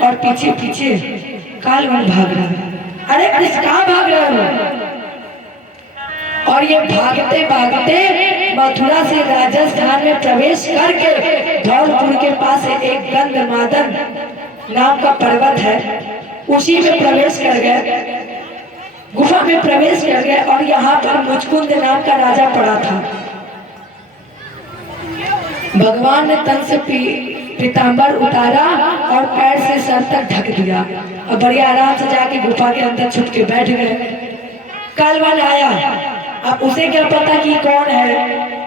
और पीछे पीछे कालवन भाग रहा है। अरे कृष्ण कहाँ भाग रहे हो? और ये भागते भागते मथुरा से राजस्थान में प्रवेश करके धौलपुर के पास एक गंधमादन नाम का पर्वत है, उसी में प्रवेश कर गए, गुफा में प्रवेश कर गए। और यहाँ पर मुचकुंद नाम का राजा पड़ा था। भगवान ने तन से पीताम्बर उतारा और पैर से सर तक ढक दिया और बड़े आराम से जाके गुफा के अंदर छुप के बैठ गए। कालवन आया, अब उसे क्या पता कि कौन है,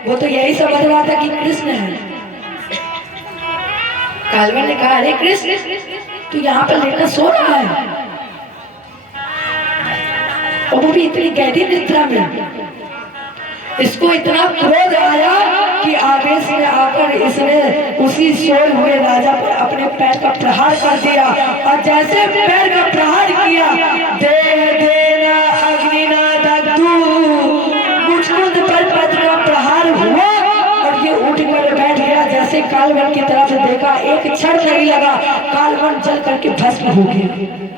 वो तो यही समझ रहा था कि कृष्ण है। कालवन ने कहा, अरे कृष्ण तू यहाँ पर लेकर सो रहा है, और वो भी इतनी गहरी निद्रा में। इसको इतना क्रोध आया कि आवेश में आकर इसने उसी सोए हुए राजा पर अपने पैर का प्रहार कर दिया। और जैसे पैर का प्रहार किया, दे देना अग्निनाद मुचकुंद पर पत्र का प्रहार हुआ और ये उठ कर बैठ गया। जैसे कालवन की तरफ देखा, एक क्षण नहीं लगा, कालवन जल करके भस्म हो गया।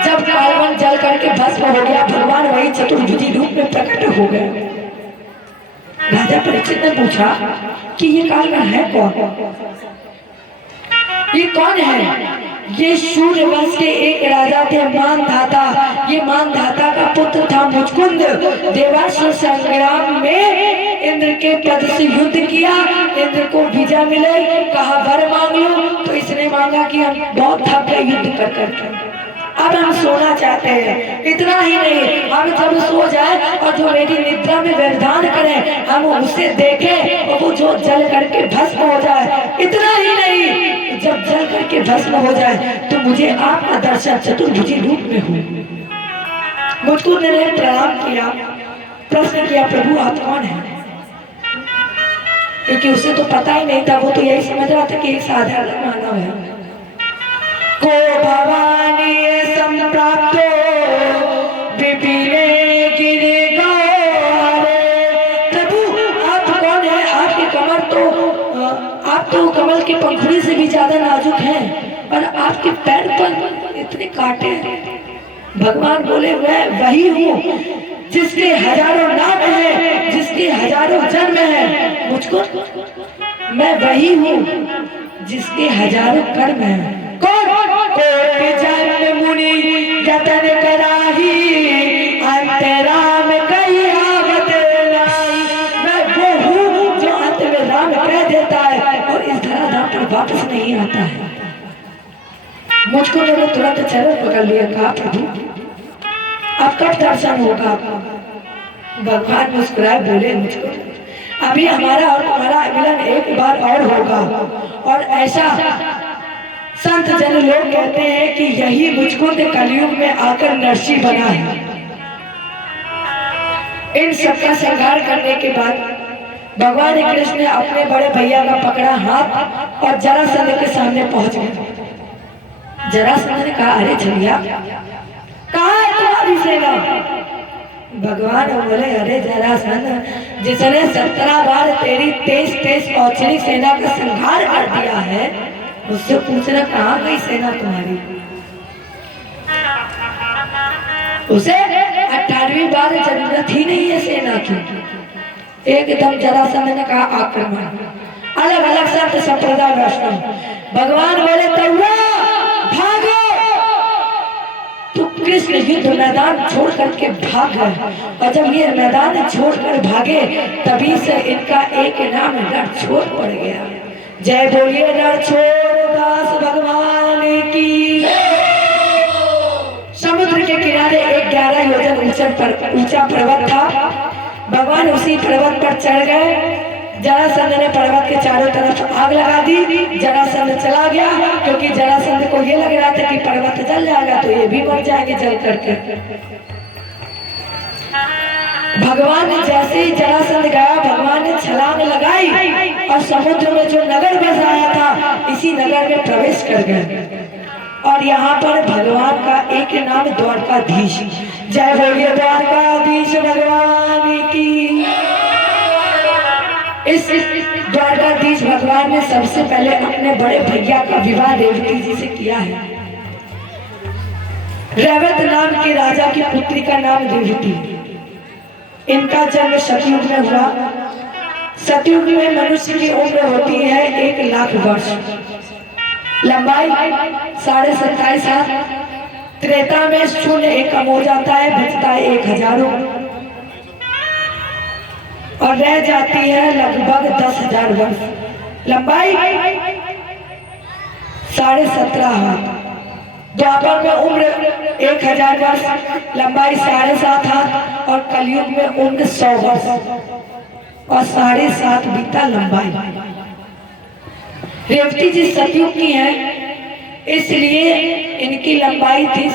जब कालवन जल करके भस्म हो गया, भगवान वही चतुर्भुजी रूप में प्रकट हो गए। राजा परीक्षित ने पूछा कि ये कालवन है कौन? ये कौन है? ये सूर्य वंश के एक राजा थे, मानधाता। ये मानधाता का पुत्र था मुचकुंद। देवासुर संग्राम में इंद्र के पद से युद्ध किया, इंद्र को विजय मिले, कहा वर मांग लो, तो इसने मांगा कि हम बहुत थक गए युद्ध कर करके, अब हम सोना चाहते हैं। इतना ही नहीं, हम जब सो जाए और जो मेरी निद्रा में व्यवधान करे, हम उसे देखें और वो जो जल करके भस्म हो जाए। इतना ही नहीं, जब जल करके भस्म हो जाए तो मुझे आपका दर्शन चतुर्भुजी रूप में हो। मुझको ने प्रणाम किया, प्रश्न किया, प्रभु आप कौन हैं? क्योंकि उसे तो पता ही नहीं था, वो तो यही समझ रहा था कि एक साधारण मानव है। को भवानी संप्राप्तो विपिने गिरेगा। प्रभु आप कौन है? आपके कमर तो आप तो कमल के पंखुड़ी से भी ज्यादा नाजुक हैं और आपके पैर पर इतने कांटे हैं। भगवान बोले, मैं वही हूँ जिसके हजारों नाम हैं, जिसके हजारों जन्म हैं। मुझको मैं वही हूँ जिसके हजारों कर्म हैं। कौन? कोटि जन्म मुनि यतन कराही, अंतराम कही आवत नाही। मैं वो हूँ जो अंत में राम कह देता है और इस धराधाम पर वापस नहीं आता है। मुझको मैंने तुरंत चरण पकड़ लिया, कहा प्रभु अब कब दर्शन होगा? भगवान मुस्कुराए, बोले मुझको अभी हमारा और तुम्हारा मिलन एक बार और होगा। और ऐसा संत जन लोग कहते हैं कि यही मुझकुंद कलयुग में आकर नरसी बना है। इन सबका संहार करने के बाद भगवान कृष्ण ने अपने बड़े भैया का पकड़ा हाथ और जरासंध के सामने पहुंच गए। जरासंध ने कहा, अरे झलिया कहाँ है तुम्हारी सेना? भगवान बोले, अरे जरासंध जिसने 17 बार तेरी तेज औचरी सेना का संहार कर दिया है, उससे पूछना कहाँ गई सेना तुम्हारी? उसे 18वीं बार जरूरत ही नहीं है सेना की। एकदम जरासंध ने कहा आक्रमण। अलग अलग संत संप्रदाय वैष्णव। भगवान बोले, तौरा भागो। तो कृष्ण युद्ध मैदान छोड़ करके भाग गए। और जब ये मैदान छोड़कर भागे, तभी से इनका एक नाम रणछोड़ पड़ गया। जय बोलिए रणछोड़ दास भगवान की। समुद्र के किनारे एक 11 योजन ऊंचा पर्वत था। भगवान उसी पर्वत पर चढ़ गए। जरासंध ने पर्वत के चारों तरफ आग लगा दी। जरासंध चला गया, क्योंकि जरासंध को ये लग रहा था कि पर्वत जल जाएगा तो ये भी मर जाएंगे जल करके। भगवान ने जैसे ही जरासंध गया, भगवान ने छलांग लगाई और समुद्र में जो नगर बसाया था, इसी नगर में प्रवेश कर गए। और यहाँ पर भगवान का एक नाम द्वारकाधीश। जय बोलिए द्वारकाधीश भगवान की। इस द्वारकाधीश भगवान ने सबसे पहले अपने बड़े भैया का विवाह रेवती जी से किया है। रेवत नाम के राजा की पुत्री का नाम रेवती। इनका जन्म सतयुग में हुआ। सतयुग में मनुष्य की उम्र होती है 1,00,000 वर्ष, लंबाई 27.5 हाथ। त्रेता में शून्य एक कम हो जाता है, बचता है 1,000 और रह जाती है लगभग 10,000 वर्ष। लंबाई 17.5 हाथ। द्वापर में उम्र 1,000 वर्ष, लंबाई 7.5 हाथ और कलयुग में उम्र 100 वर्ष और 7.5 बीता लंबाई। रेवती जी सतयुग की हैं, इसलिए इनकी लंबाई थी